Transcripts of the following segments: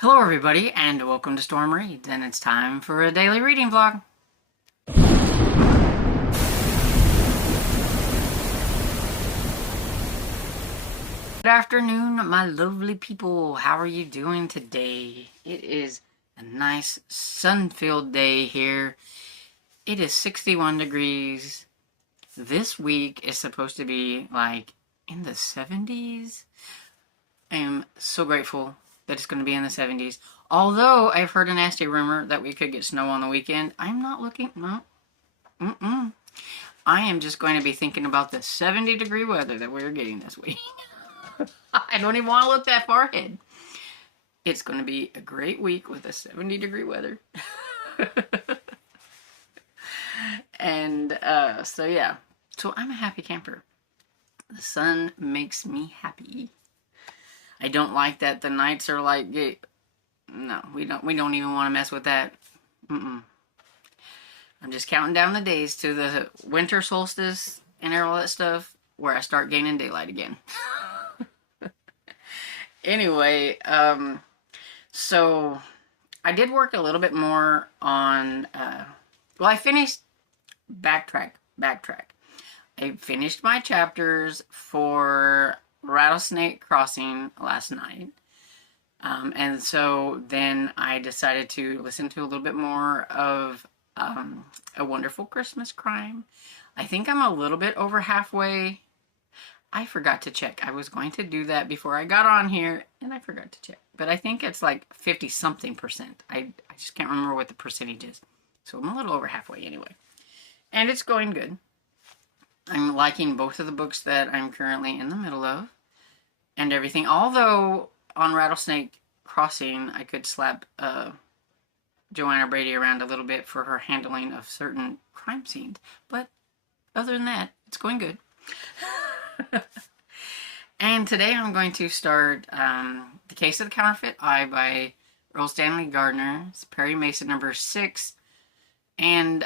Hello everybody, and welcome to Storm Reads, and it's time for a daily reading vlog. Good afternoon, my lovely people. How are you doing today? It is a nice sun-filled day here. It is 61 degrees. This week is supposed to be like in the 70s. I am so grateful that it's going to be in the 70s. Although I've heard a nasty rumor that we could get snow on the weekend. I'm not looking, no. I am just going to be thinking about the 70-degree weather that we're getting this week. I don't even want to look that far ahead. It's going to be a great week with a 70-degree weather. And so yeah. So I'm a happy camper. The sun makes me happy. I don't like that the nights are like, no, we don't even want to mess with that. I'm just counting down the days to the winter solstice and all that stuff where I start gaining daylight again. Anyway, so I did work a little bit more on, well, I finished, backtrack. I finished my chapters for Rattlesnake Crossing last night. And so then I decided to listen to a little bit more of A Wonderful Christmas Crime. I think I'm a little bit over halfway. I forgot to check. I was going to do that before I got on here, and I forgot to check. But I think it's like 50-something%. I just can't remember what the percentage is. So I'm a little over halfway anyway. And it's going good. I'm liking both of the books that I'm currently in the middle of and everything. Although on Rattlesnake Crossing, I could slap Joanna Brady around a little bit for her handling of certain crime scenes. But other than that, it's going good. And today I'm going to start The Case of the Counterfeit Eye by Earl Stanley Gardner. It's Perry Mason number 6. And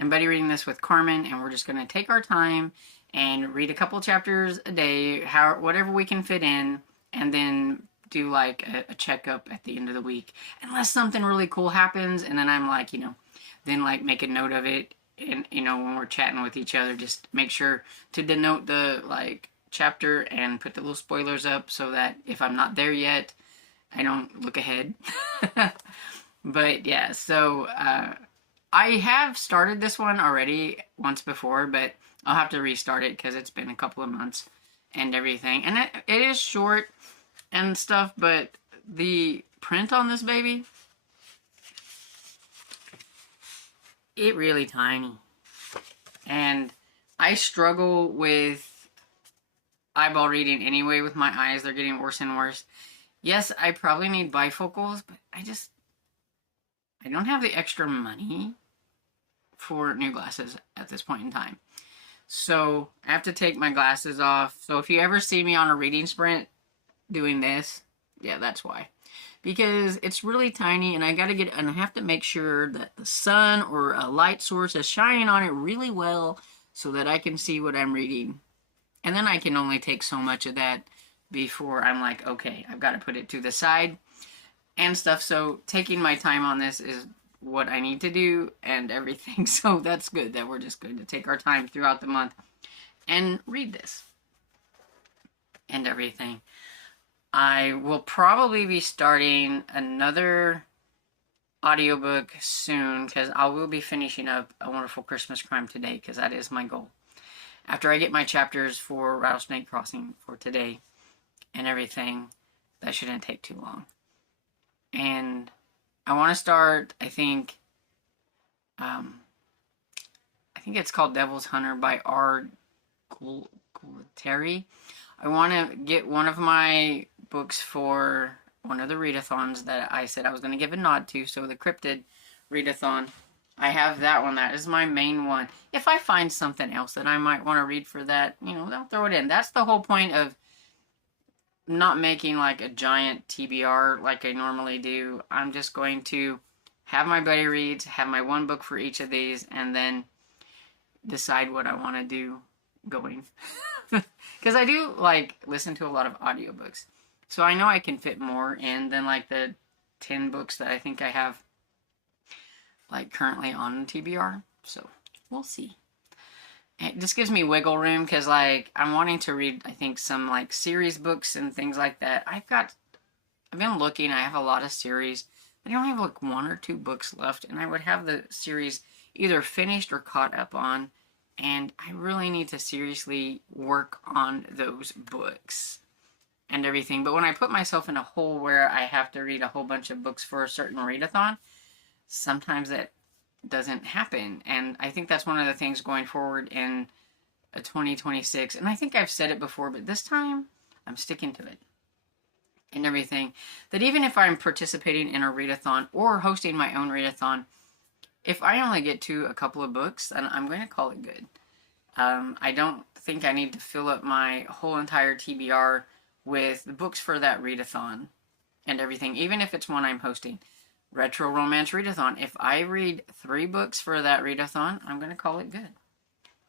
I'm buddy reading this with Carmen, and we're just going to take our time and read a couple chapters a day, whatever we can fit in, and then do like a checkup at the end of the week. Unless something really cool happens, and then I'm like, then like make a note of it, and when we're chatting with each other, just make sure to denote the like chapter and put the little spoilers up so that if I'm not there yet, I don't look ahead. But yeah, so I have started this one already once before, but I'll have to restart it because it's been a couple of months and everything. And it is short and stuff, but the print on this baby, it really tiny. And I struggle with eyeball reading anyway with my eyes. They're getting worse and worse. Yes, I probably need bifocals, but I don't have the extra money for new glasses at this point in time. So I have to take my glasses off. So if you ever see me on a reading sprint doing this, yeah, that's why. Because it's really tiny, and I have to make sure that the sun or a light source is shining on it really well so that I can see what I'm reading. And then I can only take so much of that before I'm like, okay, I've got to put it to the side and stuff. So taking my time on this is what I need to do and everything. So that's good that we're just going to take our time throughout the month and read this and everything. I will probably be starting another audiobook soon because I will be finishing up A Wonderful Christmas Crime today because that is my goal. After I get my chapters for Rattlesnake Crossing for today and everything, that shouldn't take too long. And I want to start, I think it's called Devil's Hunter by R. Gualtieri. I want to get one of my books for one of the readathons that I said I was going to give a nod to, so the Cryptid readathon. I have that one. That is my main one. If I find something else that I might want to read for that, I'll throw it in. That's the whole point of not making like a giant TBR like I normally do. I'm just going to have my buddy reads, have my one book for each of these, and then decide what I want to do going. Because I do like listen to a lot of audiobooks. So I know I can fit more in than like the 10 books that I think I have like currently on TBR. So we'll see. It just gives me wiggle room because like I'm wanting to read, I think, some like series books and things like that. I've been looking, I have a lot of series. I only have like 1 or 2 books left, and I would have the series either finished or caught up on, and I really need to seriously work on those books and everything. But when I put myself in a hole where I have to read a whole bunch of books for a certain readathon, sometimes that doesn't happen. And I think that's one of the things going forward in 2026. And I think I've said it before, but this time I'm sticking to it and everything. That even if I'm participating in a readathon or hosting my own readathon, if I only get to a couple of books, then I'm going to call it good. I don't think I need to fill up my whole entire TBR with the books for that readathon and everything, even if it's one I'm hosting. Retro Romance Readathon. If I read 3 books for that readathon, I'm going to call it good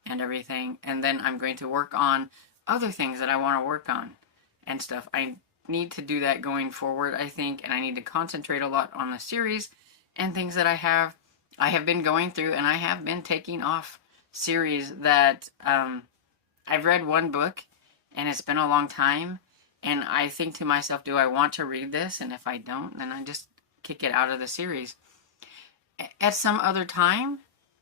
and everything. And then I'm going to work on other things that I want to work on and stuff. I need to do that going forward, I think, and I need to concentrate a lot on the series and things that I have been going through, and I have been taking off series that I've read 1 book and it's been a long time, and I think to myself, do I want to read this? And if I don't, then I just kick it out of the series. At some other time,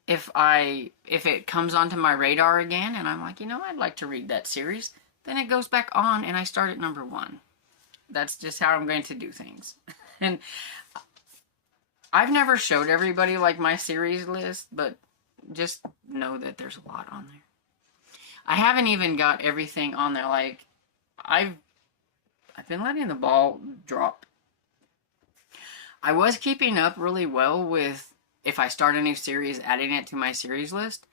if it comes onto my radar again and I'm like, I'd like to read that series, then it goes back on and I start at number 1. That's just how I'm going to do things. And I've never showed everybody like my series list, but just know that there's a lot on there. I haven't even got everything on there. Like I've been letting the ball drop. I was keeping up really well with, if I start a new series, adding it to my series list.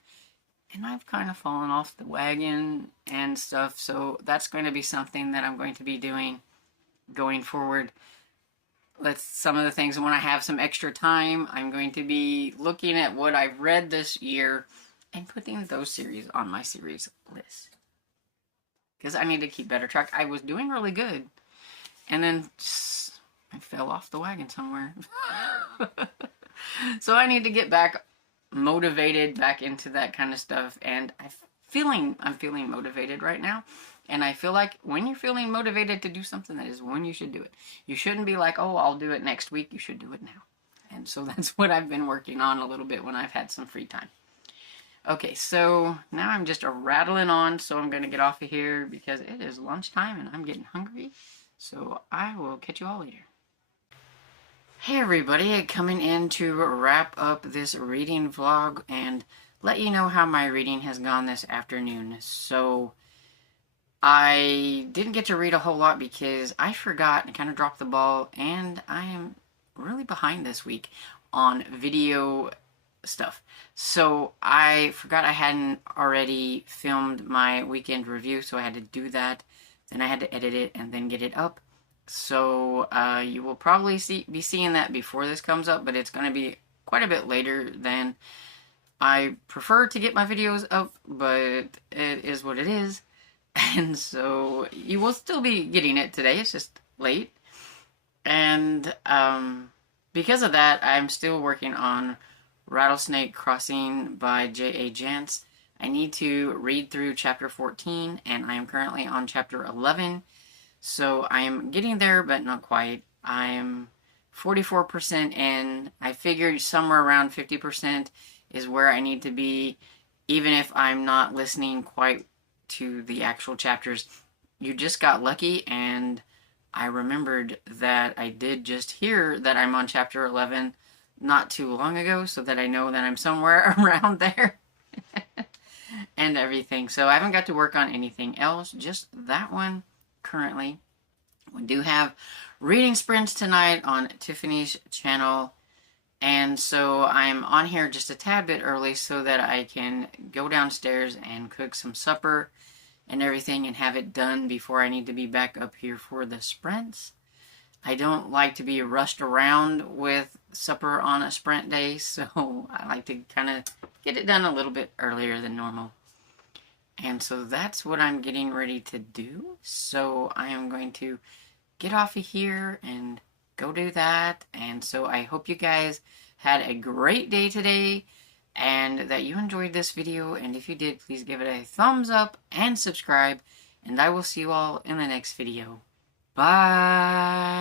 And I've kind of fallen off the wagon and stuff. So that's going to be something that I'm going to be doing going forward. Some of the things, when I have some extra time, I'm going to be looking at what I've read this year and putting those series on my series list. Because I need to keep better track. I was doing really good. And then I fell off the wagon somewhere. So I need to get back motivated back into that kind of stuff. And I'm feeling motivated right now. And I feel like when you're feeling motivated to do something, that is when you should do it. You shouldn't be like, oh, I'll do it next week. You should do it now. And so that's what I've been working on a little bit when I've had some free time. Okay, so now I'm just rattling on, so I'm going to get off of here because it is lunchtime and I'm getting hungry. So I will catch you all later. Hey everybody, coming in to wrap up this reading vlog and let you know how my reading has gone this afternoon. So I didn't get to read a whole lot because I forgot and kind of dropped the ball, and I am really behind this week on video stuff. So I forgot I hadn't already filmed my weekend review, so I had to do that. Then I had to edit it and then get it up. So you will probably be seeing that before this comes up, but it's going to be quite a bit later than I prefer to get my videos up, but it is what it is. And so you will still be getting it today. It's just late. And because of that, I'm still working on Rattlesnake Crossing by J.A. Jance. I need to read through chapter 14, and I am currently on chapter 11. So I am getting there, but not quite. I am 44% in. I figured somewhere around 50% is where I need to be, even if I'm not listening quite to the actual chapters. You just got lucky, and I remembered that I did just hear that I'm on chapter 11 not too long ago, so that I know that I'm somewhere around there and everything. So I haven't got to work on anything else, just that one currently. We do have reading sprints tonight on Tiffany's channel, and so I'm on here just a tad bit early so that I can go downstairs and cook some supper and everything and have it done before I need to be back up here for the sprints. I don't like to be rushed around with supper on a sprint day, so I like to kind of get it done a little bit earlier than normal. And so that's what I'm getting ready to do. So I am going to get off of here and go do that. And so I hope you guys had a great day today and that you enjoyed this video. And if you did, please give it a thumbs up and subscribe. And I will see you all in the next video. Bye!